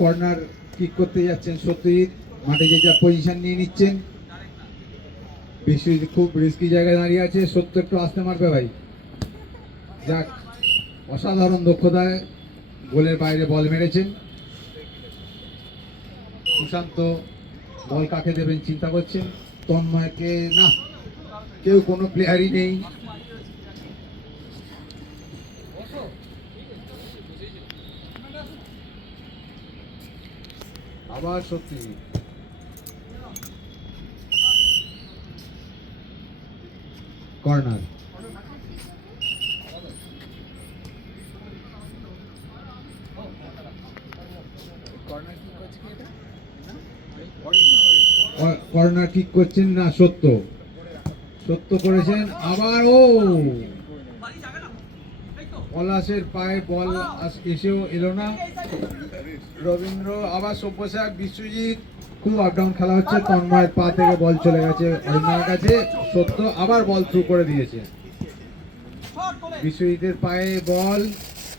Corner kick করতে যাচ্ছেন সত্যজিৎ, মাঠে যে যা পজিশন নিয়ে নিচ্ছেন। বিশ্বজিৎ খুব রিস্কি জায়গায় দাঁড়িয়ে আছে, সত্য একটু আসতে মারবে ভাই। যাক, অসাধারণ দক্ষতায় গোলের বাইরে বল মেরেছেন। সুশান্ত বল কাকে দেবেন চিন্তা করছেন। তন্ময়কে না, কেউ কোনো প্লেয়ারই নেই। আবার সত্যি কর্নার। কর্নার কিক করছেন না, সত্য সত্য করেছেন। আবার ও পলাশের পায়ে বল এসেও এলো না। রবীন্দ্র আবার সব্যসাচ, বিশ্বজিৎ খুব আপ ডাউন খেলা হচ্ছে। তন্ময়ের পা থেকে বল চলে গেছে অরিন্দমের কাছে, সত্য আবার বল থ্রু করে দিয়েছে। বিশ্বজিতের পায়ে বল,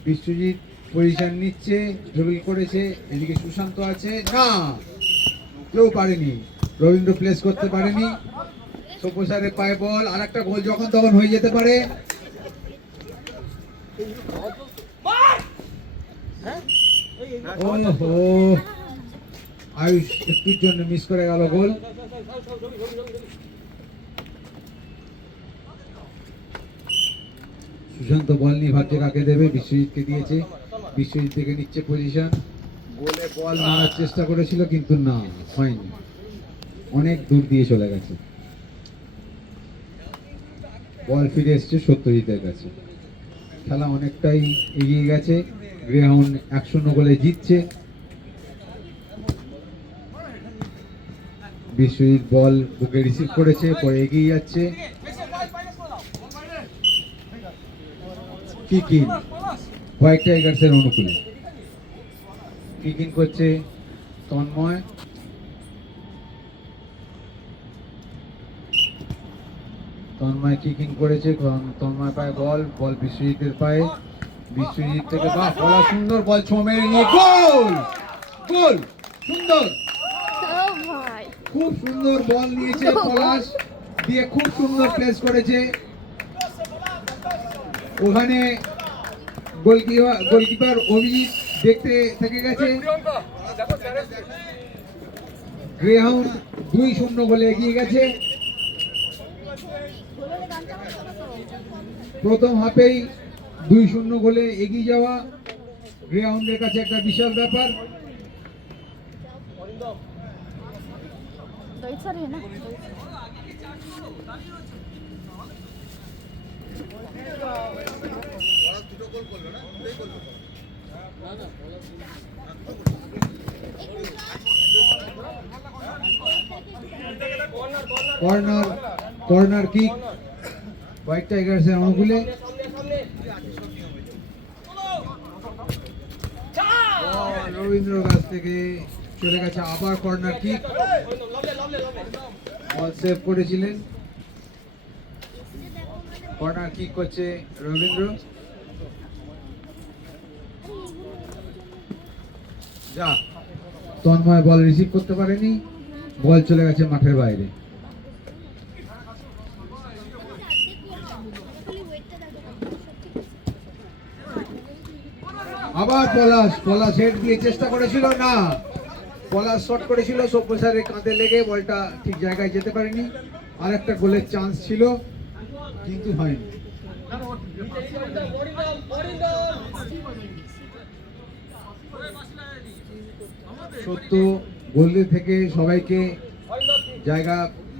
বিশ্বজিৎ পজিশন নিচ্ছে, ড্রিবল করেছে। এদিকে সুশান্ত আছে, না কেউ পারেনি, রবীন্দ্র প্লেস করতে পারেনি। সব্যসাচের পায়ে বল, আর একটা গোল যখন তখন হয়ে যেতে পারে। আয়ুষ একটুর জন্য মিস করে গেল গোল। সুশান্ত বল নিয়ে ভাবছে কাকে দেবে, বিশ্বজিৎকে দিয়েছে। বিশ্বজিৎ থেকে নিচ্ছে পজিশন, গোলে বল মারার চেষ্টা করেছিল কিন্তু না, হয়নি, অনেক দূর দিয়ে চলে গেছে। বল ফিরে এসছে সত্যজিতের কাছে। খেলা অনেকটাই এগিয়ে গেছে, গ্রেহাউন্ড 1-0 গোলে জিতছে। বিশ্বজিৎ বল বুকে রিসিভ করেছে, পরে এগিয়ে যাচ্ছে। কিকিং হোয়াইট টাইগার্সের অনুকূলে কিকিং করছে তন্ময়। তন্ময় কিকিং করেছে, তন্ময় পায়ে বল, বল বিশ্বজিতের পায়ে। বিশ্বজিৎ থেকে বাহ, বলা সুন্দর, বল ছো মেরে নিয়ে গোল। গোল সুন্দর, খুব সুন্দর বল নিয়েছে পলাশ, দিয়ে খুব সুন্দর প্লেস করেছে। ওখানে গোলকিপার অভিজিৎ দেখতে থেকে গেছে। গ্রেহাউন্ড 2-0 গোলে এগিয়ে গেছে। প্রথম হাফেই 2-0 গোলে এগিয়ে যাওয়া গ্রেহাউন্ডের কাছে একটা বিশাল ব্যাপার। কর্নার কিক হোয়াইট টাইগার্সের অনুকূলে। রবীন্দ্র কাছ থেকে চলে গেছে, আবার কর্নার কিক, বল সেভ করেছিলেন। কর্নার কিক করছে রবীন্দ্র। যা, তন্ময় বল রিসিভ করতে পারেনি, বল চলে গেছে মাঠের বাইরে। আবার পলাশ হেড দিয়ে চেষ্টা করেছিল, না পলাশ শট করেছিল, সব্যসাচের কাঁধে লেগে বলটা ঠিক জায়গায় যেতে পারেনি। আর একটা গোলের চান্স ছিল কিন্তু হয়নি। সত্য গোলে থেকে সবাইকে জায়গা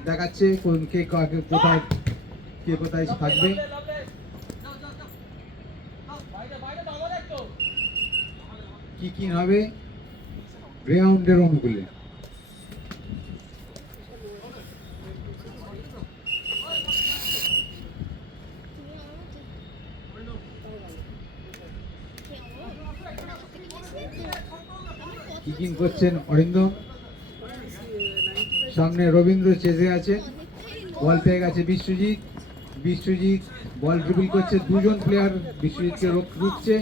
দেখাচ্ছে, কে কোথায় কে কোথায় থাকবে। কি হবে গ্রাউন্ডের অনুকূলে। কিকিং করছেন অরিন্দম, সামনে রবীন্দ্র চেজে আছে, বল পেয়ে গেছে বিশ্বজিৎ বল ড্রিবল করছে, দুজন প্লেয়ার বিশ্বজিৎকে রুখছে।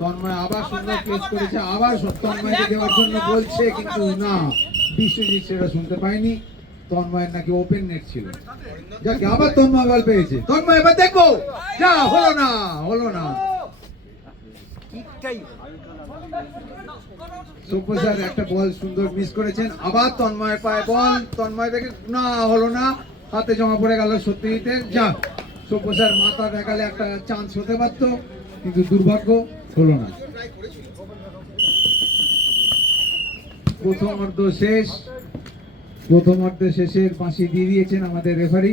তন্ময় আবার সুন্দর প্লেস করেছে, আবার তন্ময়কে দেওয়ার জন্য বলছে, কিন্তু না, বিশ্বজিৎ সেটা শুনতে পায়নি। তন্ময়ের নাকি ওপেন নেট ছিল। যাকে আবার তন্ময় বল পেয়েছে, তন্ময় এবার দেখবো, যা হলো না, হলো না। সব্য স্যার একটা বল সুন্দর মিস করেছেন, আবার তন্ময়ের পায়ে বল, তন্ময় দেখে না, হলো না, হাতে জমা পড়ে গেল সত্যজিতে। যা, সব্য স্যার মাথা দেখালে একটা চান্স হতে পারতো, কিন্তু দুর্ভাগ্য হলো না। প্রথম অর্ধ শেষ, প্রথম অর্ধ শেষের বাঁশি দিয়ে দিয়েছেন আমাদের রেফারি।